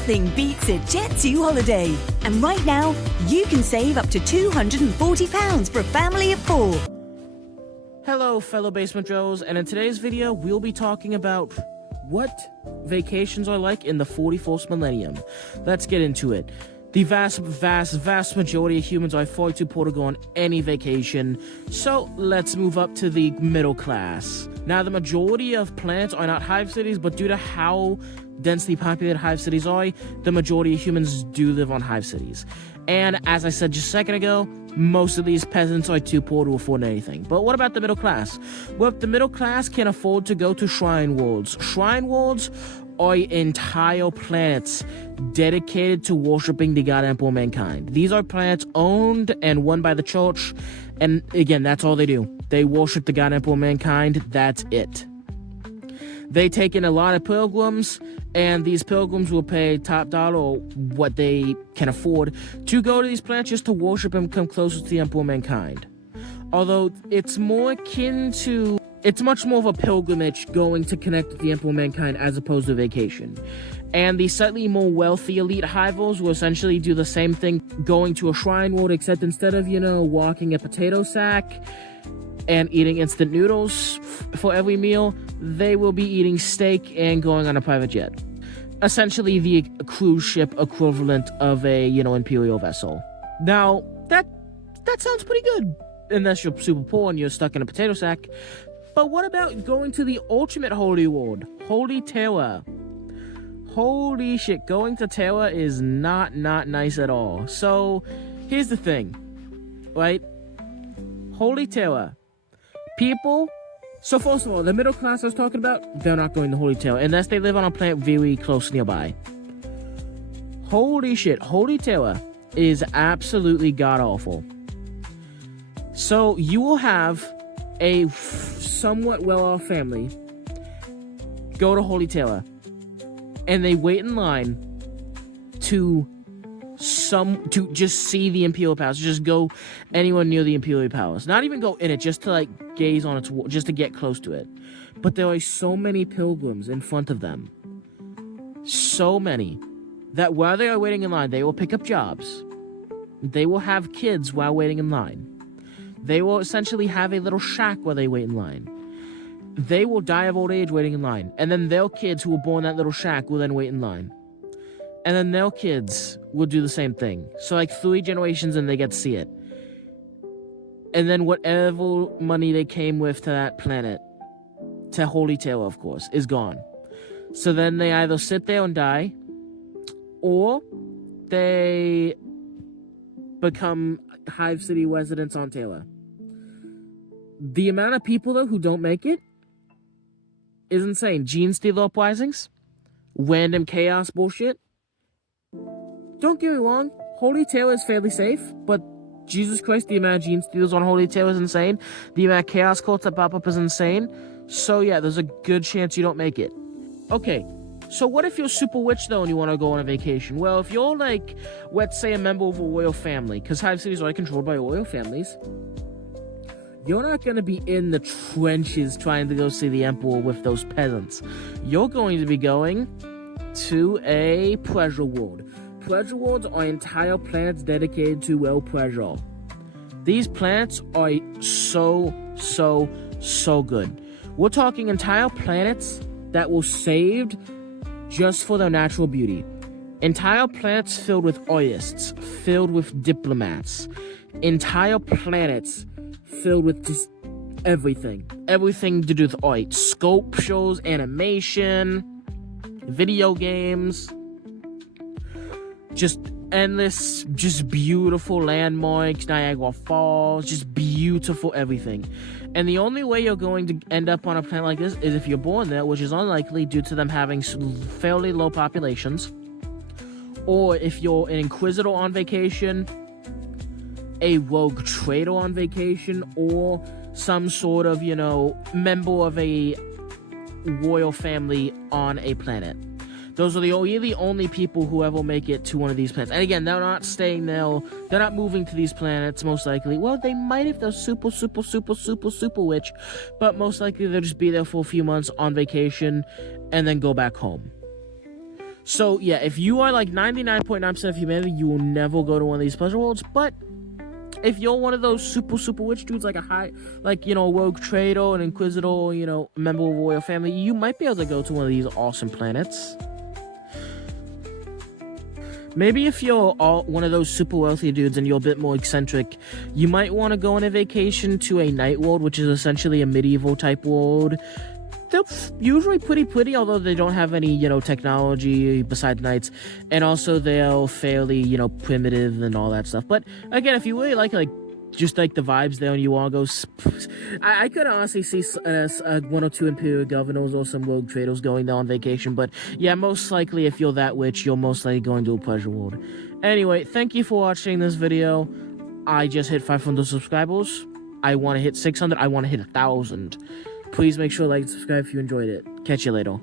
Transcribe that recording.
Nothing beats a Jet2 holiday. And right now, you can save up to £240 for a family of 4. Hello, fellow Basement Joes, and in today's video, we'll be talking about what vacations are like in the 41st millennium. Let's get into it. The vast majority of humans are far too poor to go on any vacation, so let's move up to the middle class. Now, the majority of planets are not hive cities, but due to how densely populated hive cities are, the majority of humans do live on hive cities. And as I said just a second ago, most of these peasants are too poor to afford anything. But what about the middle class? Well, the middle class can afford to go to shrine worlds. Shrine worlds are entire planets dedicated to worshiping the God Emperor mankind. These are planets owned and run by the church, and again, that's all they do. They worship the God Emperor mankind, that's it. They take in a lot of pilgrims, and these pilgrims will pay top dollar or what they can afford to go to these planets just to worship and come closer to the Emperor mankind. Although it's more akin to... It's much more of a pilgrimage going to connect with the Emperor mankind as opposed to vacation. And the slightly more wealthy elite hivers will essentially do the same thing going to a shrine world, except instead of, walking a potato sack and eating instant noodles for every meal, they will be eating steak and going on a private jet. Essentially the cruise ship equivalent of a, imperial vessel. Now, that sounds pretty good, unless you're super poor and you're stuck in a potato sack. But what about going to the ultimate holy world, Holy Terra? Holy shit, going to Terra is not nice at all. So, here's the thing, right? Holy Terra. People, so first of all, the middle class I was talking about, they're not going to Holy Terra, unless they live on a planet very close nearby. Holy shit, Holy Terra is absolutely god-awful. So, you will have a somewhat well-off family go to Holy Terra, and they wait in line to just see the Imperial Palace, just go anywhere near the Imperial Palace, not even go in it, just to gaze on its wall, just to get close to it. But there are so many pilgrims in front of them, so many, that while they are waiting in line, they will pick up jobs, they will have kids while waiting in line. They will essentially have a little shack while they wait in line. They will die of old age waiting in line. And then their kids who were born in that little shack will then wait in line. And then their kids will do the same thing. So 3 generations and they get to see it. And then whatever money they came with to that planet, to Holy Terra of course, is gone. So then they either sit there and die, or they become Hive City residents on Terra. The amount of people, though, who don't make it is insane. Gene stealer uprisings, random chaos bullshit. Don't get me wrong, Holy Terra is fairly safe, but Jesus Christ, the amount of gene stealers on Holy Terra is insane. The amount of chaos cults that pop up is insane. So yeah, there's a good chance you don't make it. Okay. So what if you're super rich, though, and you want to go on a vacation? Well, if you're, let's say a member of a royal family, because hive cities are controlled by royal families, you're not going to be in the trenches trying to go see the emperor with those peasants. You're going to be going to a pleasure world. Pleasure worlds are entire planets dedicated to pleasure. These planets are so good. We're talking entire planets that were saved just for their natural beauty. Entire planets filled with artists, filled with diplomats. Entire planets filled with just everything. Everything to do with art. Sculptures, animation, video games. Just endless, just beautiful landmarks, Niagara Falls, just beautiful everything. And the only way you're going to end up on a planet like this is if you're born there, which is unlikely due to them having fairly low populations, or if you're an inquisitor on vacation, a rogue trader on vacation, or some sort of, member of a royal family on a planet. Those are the only people who ever make it to one of these planets. And again, they're not staying there. They're not moving to these planets, most likely. Well, they might if they're super rich. But most likely they'll just be there for a few months on vacation and then go back home. So yeah, if you are like 99.9% of humanity, you will never go to one of these pleasure worlds. But if you're one of those super witch dudes, like a rogue trader, an inquisitor, a member of a royal family, you might be able to go to one of these awesome planets. Maybe if you're one of those super wealthy dudes and you're a bit more eccentric, you might want to go on a vacation to a night world, which is essentially a medieval type world. They're usually pretty, although they don't have any, technology besides knights. And also they're fairly, primitive and all that stuff. But again, if you really like just like the vibes there and you want to go, I could honestly see one or two imperial governors or some rogue traders going there on vacation. But yeah, most likely if you're that witch, you're most likely going to a pleasure world. Anyway, thank you for watching this video. I just hit 500 subscribers. I want to hit 600. I want to hit 1,000. Please make sure to like and subscribe if you enjoyed it. Catch you later.